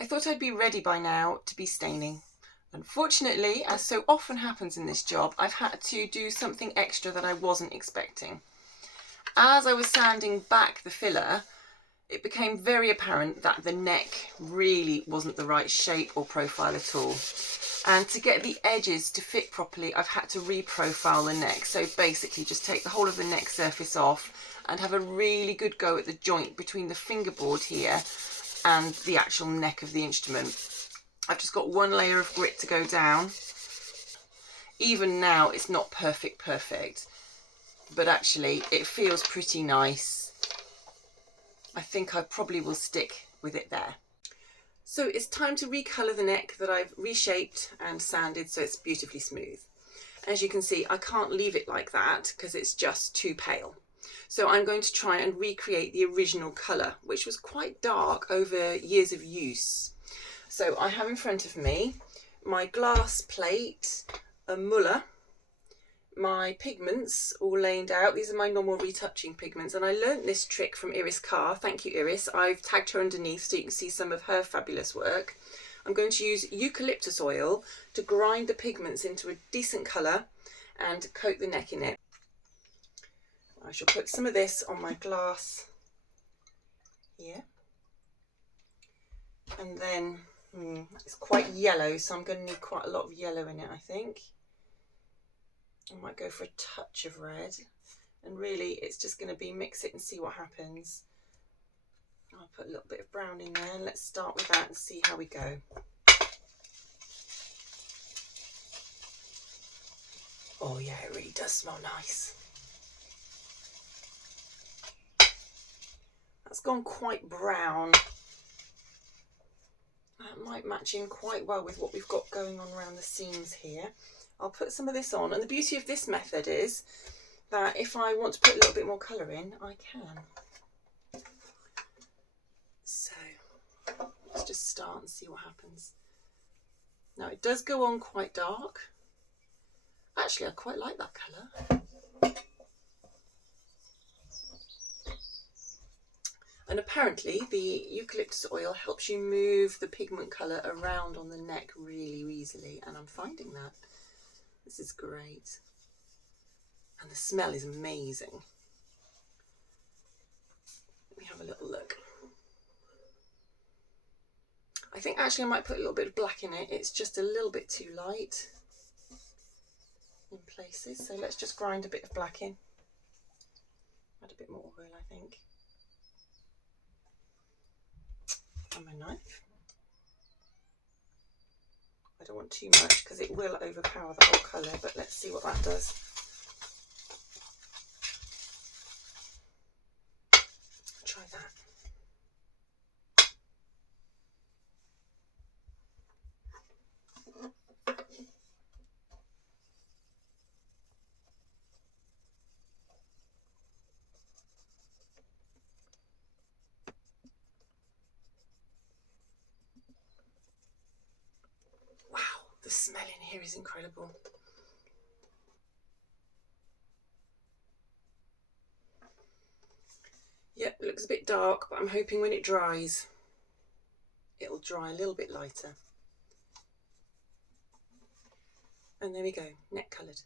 I thought I'd be ready by now to be staining. Unfortunately, as so often happens in this job, I've had to do something extra that I wasn't expecting. As I was sanding back the filler, it became very apparent that the neck really wasn't the right shape or profile at all. And to get the edges to fit properly, I've had to reprofile the neck. So basically just take the whole of the neck surface off and have a really good go at the joint between the fingerboard here and the actual neck of the instrument. I've just got one layer of grit to go down. Even now it's not perfect, but actually it feels pretty nice. I think I probably will stick with it there. So it's time to recolour the neck that I've reshaped and sanded so it's beautifully smooth. As you can see, I can't leave it like that because it's just too pale. So I'm going to try and recreate the original colour, which was quite dark over years of use. So I have in front of me my glass plate, a muller, my pigments all laid out. These are my normal retouching pigments, and I learnt this trick from Iris Carr. Thank you, Iris. I've tagged her underneath so you can see some of her fabulous work. I'm going to use eucalyptus oil to grind the pigments into a decent colour and coat the neck in it. I shall put some of this on my glass here, and then it's quite yellow, so I'm going to need quite a lot of yellow in it, I think. I might go for a touch of red, and really it's just going to be mix it and see what happens. I'll put a little bit of brown in there, and let's start with that and see how we go. Oh yeah, it really does smell nice. That's gone quite brown. That might match in quite well with what we've got going on around the seams here. I'll put some of this on, and the beauty of this method is that if I want to put a little bit more colour in, I can. So let's just start and see what happens. Now it does go on quite dark. Actually, I quite like that colour. And apparently the eucalyptus oil helps you move the pigment colour around on the neck really easily, and I'm finding that. This is great. And the smell is amazing. Let me have a little look. I think actually I might put a little bit of black in it. It's just a little bit too light in places. So let's just grind a bit of black in. Add a bit more oil, I think. And my knife. I don't want too much because it will overpower the whole colour, but let's see what that does. Try that. The smell in here is incredible. Yep, it looks a bit dark, but I'm hoping when it dries, it'll dry a little bit lighter. And there we go, neck coloured.